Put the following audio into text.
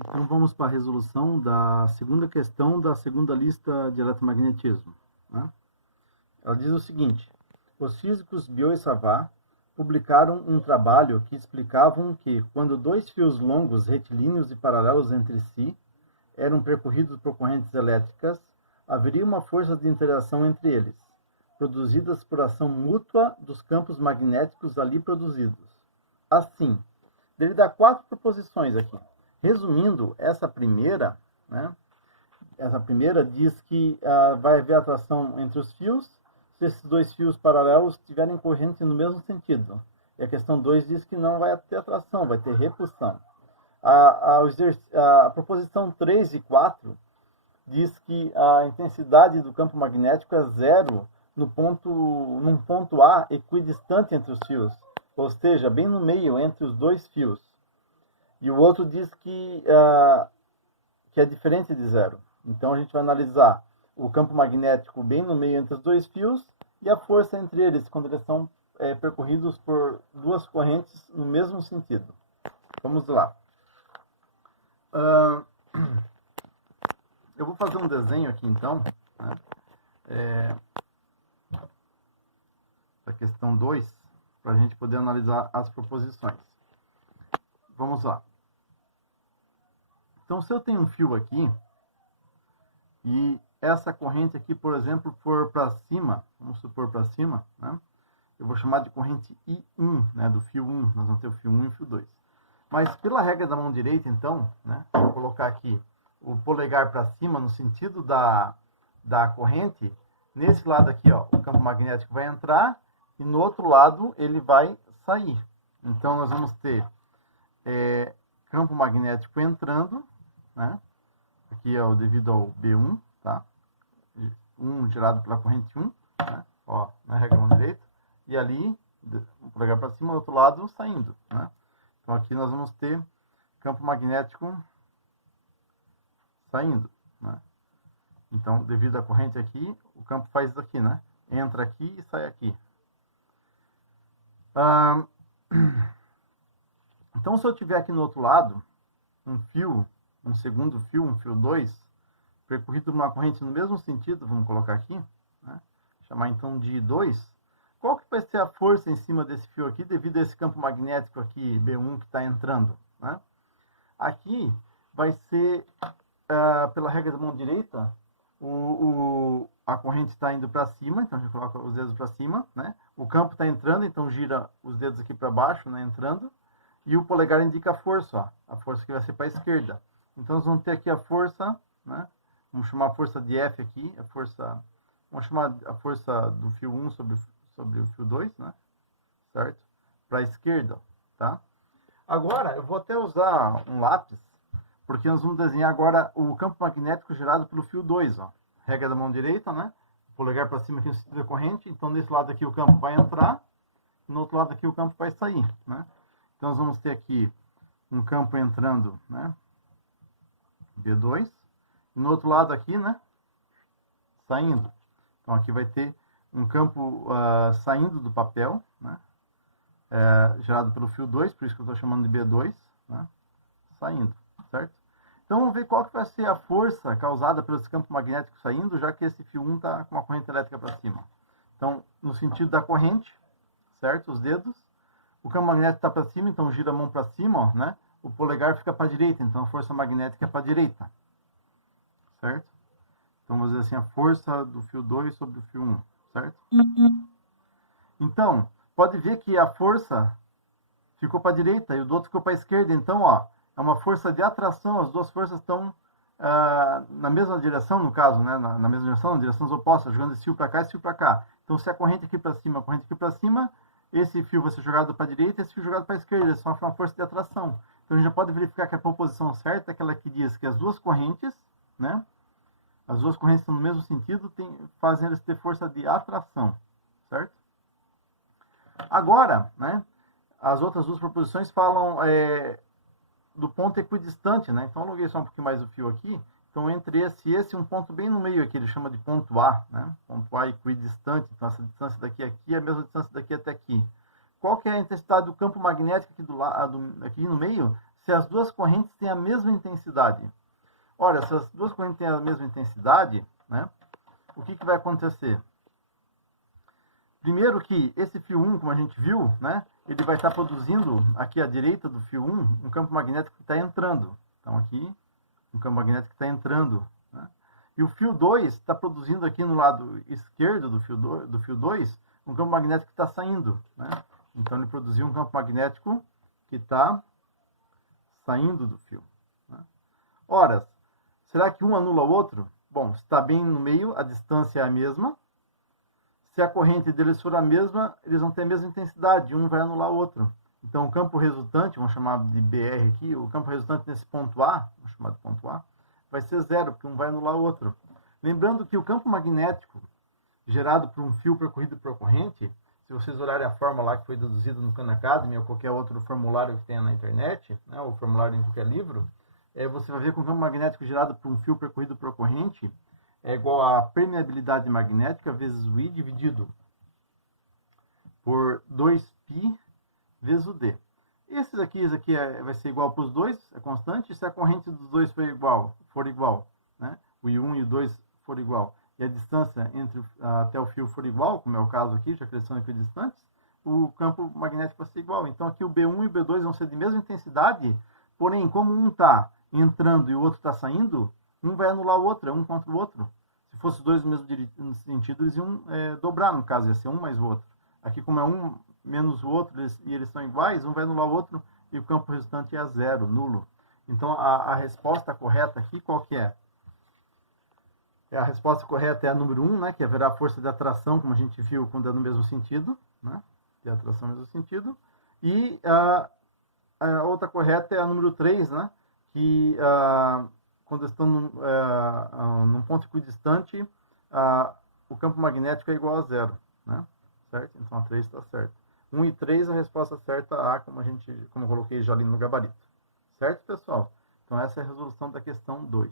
Então vamos para a resolução da segunda questão da segunda lista de eletromagnetismo, né? Ela diz o seguinte: os físicos Biot e Savart publicaram um trabalho que explicavam que, quando dois fios longos retilíneos e paralelos entre si eram percorridos por correntes elétricas, haveria uma força de interação entre eles, produzidas por ação mútua dos campos magnéticos ali produzidos. Assim, ele dá 4 proposições aqui. Resumindo, essa primeira diz que vai haver atração entre os fios se esses dois fios paralelos tiverem corrente no mesmo sentido. E a questão 2 diz que não vai ter atração, vai ter repulsão. A proposição 3 e 4 diz que a intensidade do campo magnético é zero num ponto A equidistante entre os fios, ou seja, bem no meio entre os dois fios. E o outro diz que é diferente de zero. Então a gente vai analisar o campo magnético bem no meio entre os dois fios e a força entre eles, quando eles são percorridos por duas correntes no mesmo sentido. Vamos lá. Eu vou fazer um desenho aqui então, né? Da questão 2, para a gente poder analisar as proposições. Vamos lá. Então, se eu tenho um fio aqui, e essa corrente aqui, por exemplo, for para cima, vamos supor para cima, né? Eu vou chamar de corrente I1, né? Do fio 1, nós vamos ter o fio 1 e o fio 2. Mas pela regra da mão direita, então, né? Vou colocar aqui o polegar para cima no sentido da corrente. Nesse lado aqui, ó, o campo magnético vai entrar e no outro lado ele vai sair. Então, nós vamos ter campo magnético entrando, né? Aqui é o devido ao B1, tá? 1 gerado pela corrente 1, né? Ó, na regra da mão direita. E ali, o polegar para cima, do outro lado, saindo, né? Então aqui nós vamos ter campo magnético saindo, né? Então, devido à corrente aqui, o campo faz isso aqui, né? Entra aqui e sai aqui. Então, se eu tiver aqui no outro lado um fio, um segundo fio, um fio 2, percorrido por uma corrente no mesmo sentido, vamos colocar aqui, né? Chamar então de I2, qual que vai ser a força em cima desse fio aqui, devido a esse campo magnético aqui, B1, que está entrando, né? Aqui vai ser, pela regra da mão direita, a corrente está indo para cima, então a gente coloca os dedos para cima, né? O campo está entrando, então gira os dedos aqui para baixo, né? Entrando. E o polegar indica a força, ó, a força que vai ser para a esquerda. Então, nós vamos ter aqui a força, né? Vamos chamar a força de F aqui, vamos chamar a força do fio 1 sobre o fio 2, né? Certo? Para a esquerda, tá? Agora, eu vou até usar um lápis, porque nós vamos desenhar agora o campo magnético gerado pelo fio 2, ó. Regra da mão direita, né? Polegar para cima aqui no sentido da corrente. Então, desse lado aqui o campo vai entrar, no outro lado aqui o campo vai sair, né? Então, nós vamos ter aqui um campo entrando, né? B2. E no outro lado aqui, né? Saindo. Então, aqui vai ter um campo saindo do papel, né? Gerado pelo fio 2, por isso que eu estou chamando de B2, né? Saindo, certo? Então, vamos ver qual que vai ser a força causada pelo esse campo magnético saindo, já que esse fio 1 está com uma corrente elétrica para cima. Então, no sentido da corrente, certo? Os dedos. O campo magnético está para cima, então gira a mão para cima, ó, né? O polegar fica para a direita, então a força magnética é para a direita. Certo? Então, vamos dizer assim, a força do fio 2 sobre o fio 1, certo? Então, pode ver que a força ficou para a direita e o do outro ficou para a esquerda. Então, ó, é uma força de atração, as duas forças estão na mesma direção, no caso, né? Na mesma direção, em direções opostas, jogando esse fio para cá e esse fio para cá. Então, se a corrente aqui para cima, a corrente aqui para cima, esse fio vai ser jogado para a direita e esse fio jogado para a esquerda. Eles sofrem uma força de atração. Então, a gente já pode verificar que a proposição certa é aquela que diz que as duas correntes, né? As duas correntes estão no mesmo sentido, fazem eles ter força de atração, certo? Agora, né? As outras duas proposições falam do ponto equidistante, né? Então, eu aluguei só um pouquinho mais o fio aqui. Então, entre esse e esse, um ponto bem no meio aqui, ele chama de ponto A, né? Ponto A equidistante. Então, essa distância daqui a aqui é a mesma distância daqui até aqui. Qual que é a intensidade do campo magnético aqui, aqui no meio? se as duas correntes têm a mesma intensidade. Olha, se as duas correntes têm a mesma intensidade, né, o que vai acontecer? Primeiro que esse fio 1, como a gente viu, né, ele vai estar produzindo aqui à direita do fio 1 um campo magnético que está entrando. Então aqui, um campo magnético que está entrando. Né? E o fio 2 está produzindo aqui no lado esquerdo do fio 2 um campo magnético que está saindo. Né? Então ele produziu um campo magnético que está saindo do fio. Né? Ora, será que um anula o outro? Bom, se está bem no meio, a distância é a mesma. Se a corrente deles for a mesma, eles vão ter a mesma intensidade, um vai anular o outro. Então, o campo resultante, vamos chamar de BR aqui, o campo resultante nesse ponto A, vamos chamar de ponto A, vai ser zero, porque um vai anular o outro. Lembrando que o campo magnético gerado por um fio percorrido por corrente, se vocês olharem a fórmula lá que foi deduzida no Khan Academy ou qualquer outro formulário que tenha na internet, né, ou formulário em qualquer livro, você vai ver que o campo magnético gerado por um fio percorrido por corrente é igual a permeabilidade magnética vezes o I dividido por 2π vezes o D. Esse aqui vai ser igual para os dois, é constante. Se a corrente dos dois for igual, né? O I1 e o 2 for igual, e a distância até o fio for igual, como é o caso aqui, já que eles são equidistantes, o campo magnético vai ser igual. Então aqui o B1 e o B2 vão ser de mesma intensidade, porém, como um está entrando e o outro está saindo, um vai anular o outro, é um contra o outro. Se fosse dois no mesmo sentido, eles iam dobrar, no caso, ia ser um mais o outro. Aqui, como é um menos o outro, e eles são iguais, um vai anular o outro, e o campo resultante é zero, nulo. Então, a resposta correta aqui, qual que é? A resposta correta é a número 1, né, que haverá força de atração, como a gente viu quando é no mesmo sentido, né, de atração no mesmo sentido. E a outra correta é a número 3, né, que quando estão num ponto equidistante, o campo magnético é igual a zero, né? Certo? Então a 3 está certa. 1 e 3, a resposta certa A, como eu coloquei já ali no gabarito. Certo, pessoal? Então essa é a resolução da questão 2.